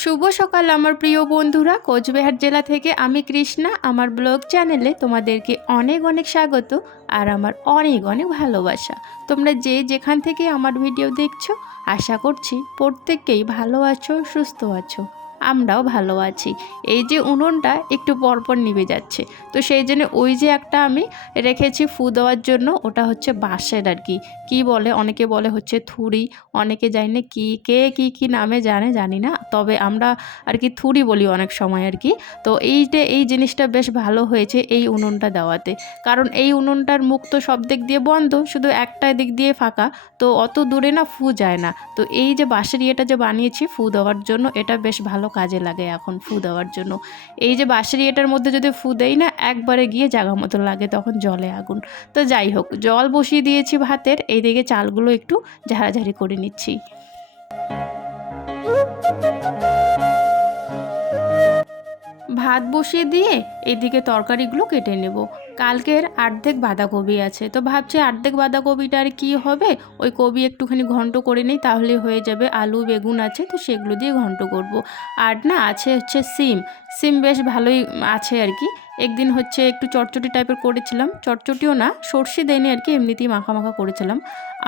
শুভ সকাল আমার প্রিয় বন্ধুরা। কোচবিহার জেলা থেকে আমি কৃষ্ণা। আমার ব্লগ চ্যানেলে তোমাদেরকে অনেক অনেক স্বাগত আর আমার অনেক অনেক ভালোবাসা। তোমরা যে যেখান থেকে আমার ভিডিও দেখছ, আশা করছি প্রত্যেককেই ভালো আছো, সুস্থ আছো। আমরাও ভালো আছি। এই যে উনুনটা একটু পরপর নিভে যাচ্ছে। তো সেই জন্য ওই যে একটা আমি রেখেছি ফু দেওয়ার জন্য, ওটা হচ্ছে বাঁশের আর কি। কি বলে? অনেকে বলে হচ্ছে থুড়ি, অনেকে জানি না কী, কে কী কী নামে জানে, জানি না। তবে আমরা আর কি থুড়ি বলি অনেক সময় আর কি। তো এইটা এই জিনিসটা বেশ ভালো হয়েছে এই উনুনটা দেওয়াতে। কারণ এই উনুনটার মুখ তো সব দিক দিয়ে বন্ধ, শুধু একটা দিক দিয়ে ফাঁকা। তো অত দূরে না ফু যায় না। তো এই যে বাঁশের ইয়েটা যে বানিয়েছি ফু দেওয়ার জন্য, এটা বেশ ভালো কাজে লাগে এখন ফু দেওয়ার জন্য। এই যে বাঁশের ইয়েটার মধ্যে যদি ফু দেই না, একবারে গিয়ে জাগা মতো লাগে তখন জলে আগুন। তো যাই হোক, জল বসিয়ে দিয়েছি ভাতের, এইদিকে চালগুলো একটু ঝাড়াঝাড়ি করে নিচ্ছি। ভাত বসিয়ে দিয়ে এদিকে তরকারিগুলো কেটে নেব। কালকের আর্ধেক বাঁধাকপি আছে। তো ভাবছি আর্ধেক বাঁধাকপিটা আর কী হবে? ওই কবি একটুখানি ঘন্ট করে নিই, তাহলে হয়ে যাবে আলু, বেগুন আছে, তো সেগুলো দিয়ে ঘন্ট করব। আর না, আছে হচ্ছে সিম। সিম বেশ ভালোই আছে আর কি। একদিন হচ্ছে একটু চটচটি টাইপের করেছিলাম। চটচটিও না, সর্ষে দেয়নি আর কি, এমনিতেই মাখা মাখা করেছিলাম।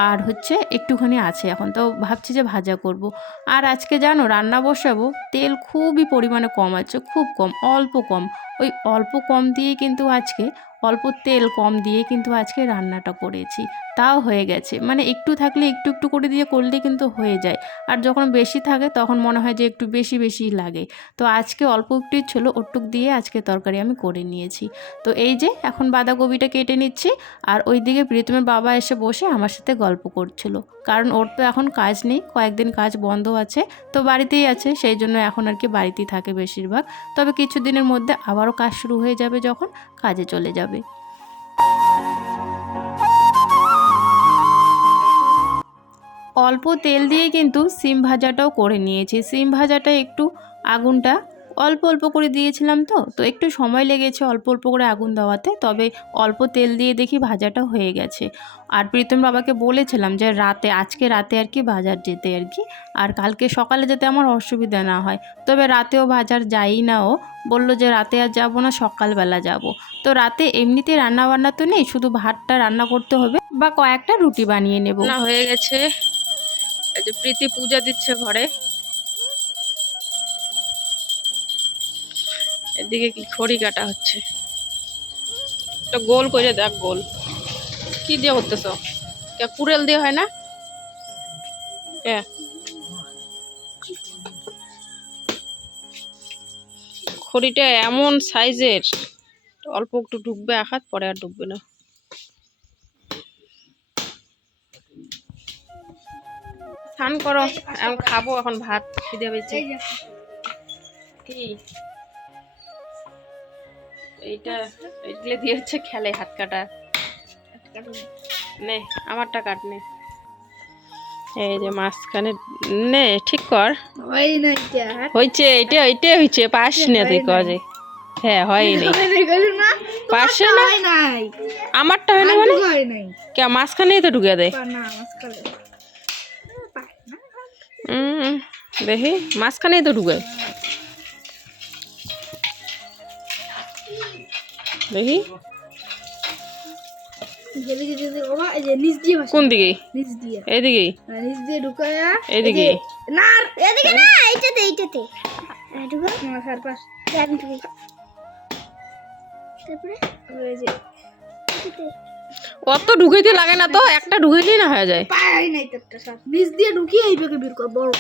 আর হচ্ছে একটুখানি আছে এখন, তো ভাবছি যে ভাজা করব। আর আজকে জানো, রান্না বসাবো, তেল খুবই পরিমাণে কম আছে, খুব কম, অল্প কম। ওই অল্প কম দিয়ে কিন্তু আজকে, অল্প তেল কম দিয়ে কিন্তু আজকে রান্নাটা করেছি। তাও হয়ে গেছে। মানে একটু থাকলে একটু একটু করে দিয়ে করলে কিন্তু হয়ে যায়। আর যখন বেশি থাকে তখন মনে হয় যে একটু বেশি বেশি লাগে। তো আজকে অল্প একটু ছিল ওটুক দিয়ে আজকে তরকারি আমি করে নিয়েছি। তো এই যে এখন বাঁধাকপিটা কেটে নিচ্ছি। আর ওইদিকে প্রীতমের বাবা এসে বসে আমার সাথে গল্প করছিল। কারণ ওর তো এখন কাজ নেই, কয়েকদিন কাজ বন্ধ আছে, তো বাড়িতেই আছে, সেই জন্য এখন আর কি বাড়িতেই থাকে বেশিরভাগ। তবে কিছুদিনের মধ্যে আবারও কাজ শুরু হয়ে যাবে যখন কাজে চলে যাবে। অল্প তেল দিয়ে কিন্তু সিম ভাজাটাও করে নিয়েছি। সিম ভাজাটা একটু আগুনটা অল্প অল্প করে দিয়েছিলাম তো তো একটু সময় লেগেছে অল্প অল্প করে আগুন দেওয়াতে, তবে অল্প তেল দিয়ে দেখি ভাজাটা হয়ে গেছে। আর প্রীতম বাবাকে বলেছিলাম যে রাতে, আজকে রাতে আর কি বাজার যেতে আর কি, আর কালকে সকালে যেতে আমার অসুবিধা না হয়। তবে রাতেও বাজার যাই না ও, বলল যে রাতে আর যাব না, সকালবেলা যাব। তো রাতে এমনিতে রান্না বান্না তো নেই, শুধু ভাতটা রান্না করতে হবে বা কয়েকটা রুটি বানিয়ে নেব। না, হয়ে গেছে। প্রীতি পূজা দিচ্ছে ঘরে। এদিকে কি খড়ি কাটা হচ্ছে? একটা গোল করে দেখ গোল। কি দিয়ে করতেছ কে কুড়েল দিয়ে হয় না? কে? খড়িটা এমন সাইজের অল্প একটু ঢুকবে আঘাত পরে আর ঢুকবে না। স্নান করো এখন খাব এখন ভাত খিদে পেয়েছে। কি? এইটা এইগুলো দিয়ে হচ্ছে খেলে হাত কাটা। নে আমারটা কাট নে। এই যে মাঝখানে নে ঠিক কর। হয় হয়েছে এটা এইটাই হয়েছে পাস না তুই কজে। হ্যাঁ হয়নি পারছে না আমারটা হয় না মানে কে মাঝখানেই তো ঢুকে দেয় দেখি মাঝখানেই তো ঢুকে। দেখি। যেদিকে যদি ওমা এই যে নিচ দিয়ে বসে কোন দিকে? নিচ দিয়ে। এইদিকেই আর নিচ দিয়ে ঢুকায়া এইদিকে? না এদিকে না এইটাতে এইটাতে। ঢুকা। মাথার পাশ আমি ঢুকে। তারপরে? ওই যে। এইটাতে। অত ঢুকাইতে লাগে না তো একটা ঢুকাইলেই না হয়ে যায়। পায় নাই তো একটা সাপ নিচ দিয়ে ঢুকিয়ে এইভাবে বের কর বড়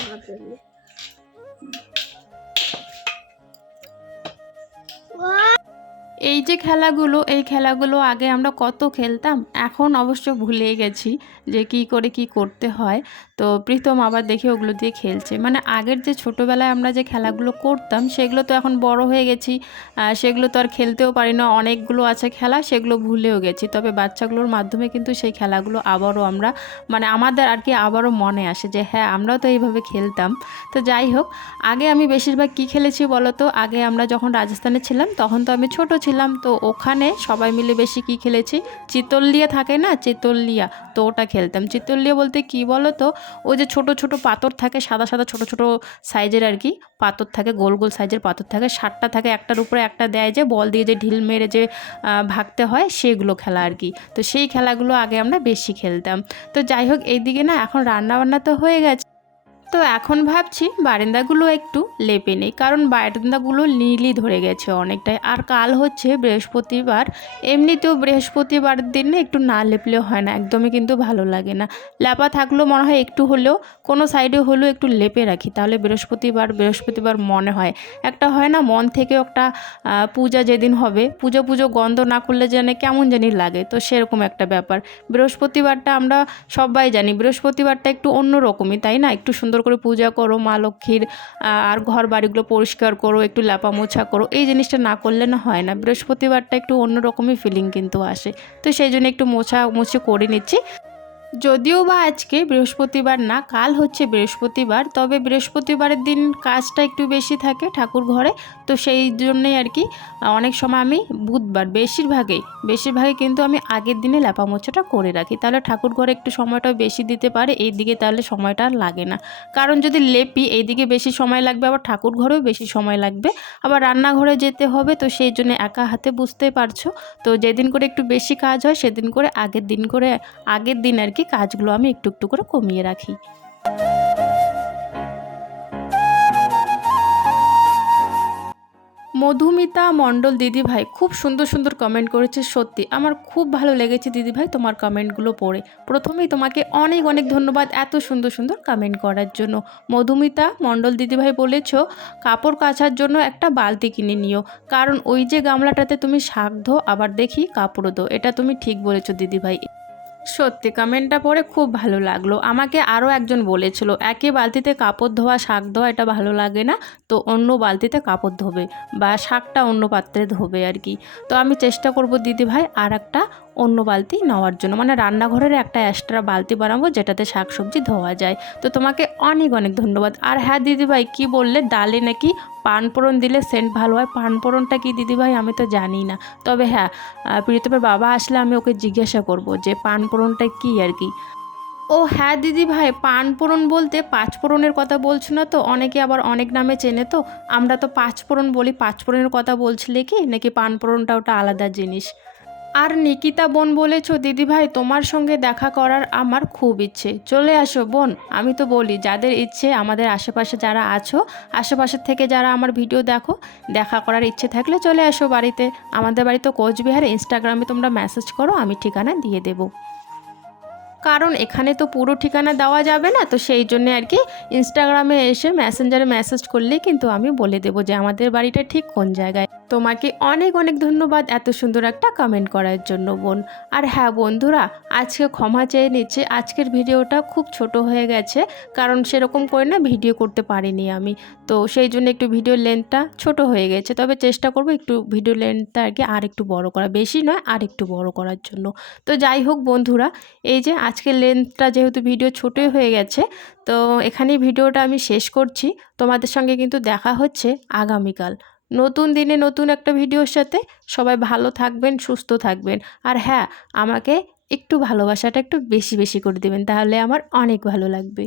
এই যে খেলাগুলো, এই খেলাগুলো আগে আমরা কত খেলতাম, এখন অবশ্য ভুলে গেছি যে কি করে কি করতে হয়। তো প্রীতম আবার দেখে ওগুলো দিয়ে খেলছে। মানে আগের যে ছোটোবেলায় আমরা যে খেলাগুলো করতাম, সেগুলো তো এখন বড় হয়ে গেছি। সেগুলো তো আর খেলতেও পারি না। অনেকগুলো আছে খেলা, সেগুলো ভুলেও গেছি। তবে বাচ্চাগুলোর মাধ্যমে কিন্তু সেই খেলাগুলো আবারও আমরা মানে আমাদের আর কি আবারও মনে আসে যে হ্যাঁ আমরাও তো এইভাবে খেলতাম। তো যাই হোক, আগে আমি বেশিরভাগ কি খেলেছি বলো তো আগে আমরা যখন রাজস্থানে ছিলাম, তখন তো আমি ছোটো ছিলাম। গেছিলাম তো ওখানে সবাই মিলে বেশি কি খেলেছি? চিতল্লিয়া থাকে না? চিতল্লিয়া। তো ওটা খেলতাম। চিতল্লিয়া বলতে কি বলো তো ওই যে ছোট ছোট পাথর থাকে, সাদা সাদা ছোট ছোট সাইজের আর কি, পাথর থাকে, গোল গোল সাইজের পাথর থাকে, সাতটা থাকে, একটার উপরে একটা দেয় যে, বল দিয়ে যে ঢিল মেরে যে ভাগতে হয়, সেগুলো খেলা আর কি। তো সেই খেলাগুলো আগে আমরা বেশি খেলতাম। তো যাই হোক, এইদিকে না, এখন রান্না বান্না তো হয়ে গেছে। তো এখন ভাবছি বারান্দাগুলো একটু লেপে নেই, কারণ বারান্দাগুলো নীলই ধরে গেছে অনেকটাই। আর কাল হচ্ছে বৃহস্পতিবার, এমনিতেও বৃহস্পতিবার দিন একটু না লেপলে হয় না, একদমই কিন্তু ভালো লাগে না। লেপা থাকলেও মনে হয় একটু হলেও, কোনো সাইডে হলেও একটু লেপে রাখি, তাহলে বৃহস্পতিবার বৃহস্পতিবার মনে হয়। একটা হয় না, মন থেকে একটা পূজা যেদিন হবে, পুজো পুজো গন্ধ না করলে যেন কেমন জানি লাগে, তো সেরকম একটা ব্যাপার। বৃহস্পতিবারটা আমরা সবাই জানি, বৃহস্পতিবারটা একটু অন্য রকমই তাই না? একটু সুন্দর করে পূজা করো, মা লক্ষ্মীর আর ঘর বাড়িগুলো পরিষ্কার করো, একটু ল্যাপা মোছা করো, এই জিনিসটা না করলে না হয় না। বৃহস্পতিবারটা একটু অন্যরকমই ফিলিং কিন্তু আসে। তো সেই জন্য একটু মোছা মুছে করে নিচ্ছি। যদিও বা আজকে বৃহস্পতিবার না, কাল হচ্ছে বৃহস্পতিবার, তবে বৃহস্পতিবারের দিন কাজটা একটু বেশি থাকে ঠাকুর ঘরে, তো সেই জন্যই আর কি, অনেক সময় আমি বুধবার বেশিরভাগেই, বেশিরভাগই কিন্তু আমি আগের দিনে ল্যাপা মোছাটা করে রাখি। তাহলে ঠাকুর ঘরে একটু সময়টা বেশি দিতে পারে, এই দিকে তাহলে সময়টা লাগে না। কারণ যদি লেপি এইদিকে বেশি সময় লাগবে, আবার ঠাকুর ঘরেও বেশি সময় লাগবে। আবার রান্নাঘরে যেতে হবে, তো সেই জন্য একা হাতে বুঝতে পারছ। তো যেদিন করে একটু বেশি কাজ হয়, সেদিন করে আগের দিন করে, আগের দিন আর কি কাজগুলো আমি একটু একটু করে কমিয়ে রাখি। মধুমিতা মণ্ডল দিদিভাই খুব সুন্দর সুন্দর কমেন্ট করেছে, সত্যি। আমার খুব ভালো লেগেছে দিদিভাই তোমার কমেন্টগুলো পড়ে। প্রথমেই তোমাকে অনেক অনেক ধন্যবাদ এত সুন্দর সুন্দর কমেন্ট করার জন্য। মধুমিতা মণ্ডল দিদিভাই বলেছ, কাপড় কাচার জন্য একটা বালতি কিনে নিও। কারণ ওই যে গামলাটাতে তুমি শাক ধো, আবার দেখি কাপড় ধো। এটা তুমি ঠিক বলেছ দিদিভাই। সত্যি কমেন্টটা পড়ে খুব ভালো লাগল। আমাকে আরও একজন বলেছিল একই বালতিতে কাপড় ধোয়া, শাক ধোয়া, এটা ভালো লাগে না, তো অন্য বালতিতে কাপড় ধোবে বা শাকটা অন্য পাত্রে ধোবে আর কি। তো আমি চেষ্টা করব দিদি ভাই আর একটা অন্য বালতি নেওয়ার জন্য। মানে রান্নাঘরের একটা এক্সট্রা বালতি বানাবো যেটাতে শাক সবজি ধোয়া যায়। তো তোমাকে অনেক অনেক ধন্যবাদ। আর হ্যাঁ দিদিভাই কি বললে? ডালে নাকি পানপোড়ন দিলে সেন্ট ভালো হয়। পানপোড়নটা কি দিদিভাই? আমি তো জানি না। তবে হ্যাঁ প্রীতমের বাবা আসলে আমি ওকে জিজ্ঞাসা করব যে পানপোড়নটা কি আর কি। ও হ্যাঁ দিদি ভাই পানপোড়ন বলতে পাঁচফোড়নের কথা বলছো না তো? অনেকে আবার অনেক নামে চেনে তো। আমরা তো পাঁচফোড়ন বলি। পাঁচফোড়নের কথা বলছিলে কি? নাকি পানপোড়নটা ওটা আলাদা জিনিস? আর নিকিতা বোন বলেছ, দিদিভাই, তোমার সঙ্গে দেখা করার আমার খুব ইচ্ছে। চলে আসো বোন, আমি তো বলি, যাদের ইচ্ছে আমাদের আশেপাশে যারা আছো আশেপাশে থেকে যারা আমার ভিডিও দেখো, দেখা করার ইচ্ছে থাকলে চলে আসো বাড়িতে। আমাদের বাড়ি তো কোচবিহারে ইনস্টাগ্রামে তোমরা মেসেজ করো, আমি ঠিকানা দিয়ে দেবো। কারণ এখানে তো পুরো ঠিকানা দেওয়া যাবে না, তো সেই জন্য আর কি ইনস্টাগ্রামে এসে মেসেঞ্জারে মেসেজ করলেই কিন্তু আমি বলে দেবো যে আমাদের বাড়িটা ঠিক কোন জায়গায়। তোমাকে অনেক অনেক ধন্যবাদ এত সুন্দর একটা কমেন্ট করার জন্য বোন। আর হ্যাঁ বন্ধুরা, আজকে ক্ষমা চেয়ে নিচ্ছে, আজকের ভিডিওটা খুব ছোট হয়ে গেছে, কারণ সেরকম করে না ভিডিও করতে পারিনি আমি। তো সেই জন্য একটু ভিডিও লেন্থটা ছোট হয়ে গেছে, তবে চেষ্টা করব একটু ভিডিও লেন্থটা আর কি আর একটু বড় করা, বেশি নয় আর একটু বড় করার জন্য। তো যাই হোক বন্ধুরা, এই যে আজকের লেন্থটা যেহেতু ভিডিও ছোটোই হয়ে গেছে, তো এখানেই ভিডিওটা আমি শেষ করছি। তোমাদের সঙ্গে কিন্তু দেখা হচ্ছে আগামীকাল। নতুন দিনে নতুন একটা ভিডিওর সাথে সবাই ভালো থাকবেন, সুস্থ থাকবেন। আর হ্যাঁ আমাকে একটু ভালোবাসাটা একটু বেশি বেশি করে দেবেন, তাহলে আমার অনেক ভালো লাগবে।